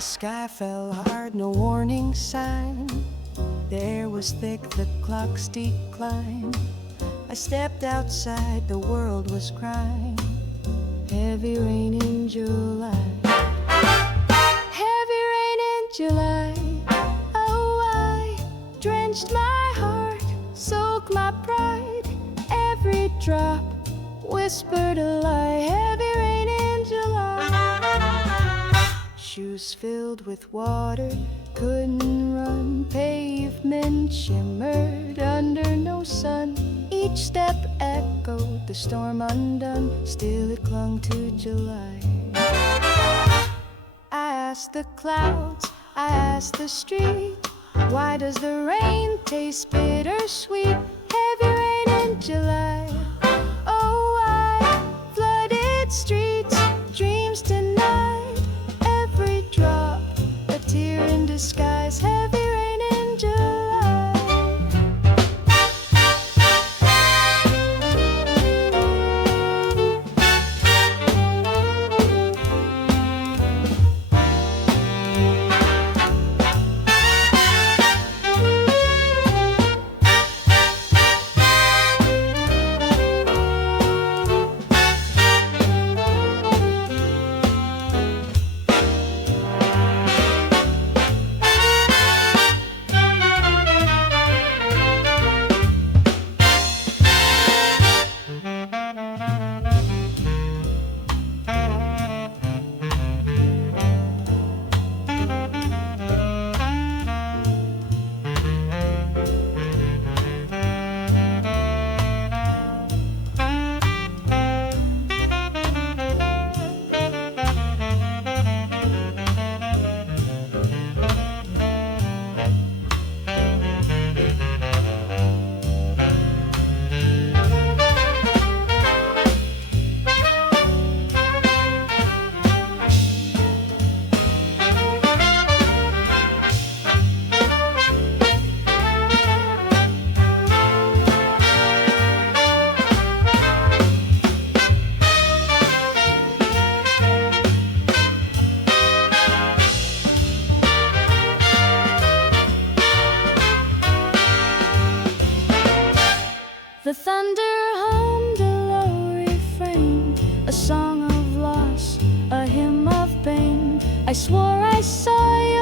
The sky fell hard, no warning sign. The air was thick, the clock's decline. I stepped outside, the world was crying. Heavy rain in July. Heavy rain in July. Oh, I drenched my heart, soaked my pride. Every drop whispered a lie. Heavy rain in July. Shoes filled with water, couldn't run. Pavement shimmered under no sun. Each step echoed the storm undone. Still it clung to July. I asked the clouds, I asked the street, why does the rain taste bittersweet? Heavy rain in July. Oh, I flooded streets, dreams tonight. Every drop a tear in disguise. Heavy rain in July. The thunder hummed a low refrain, a song of loss, a hymn of pain. I swore I saw you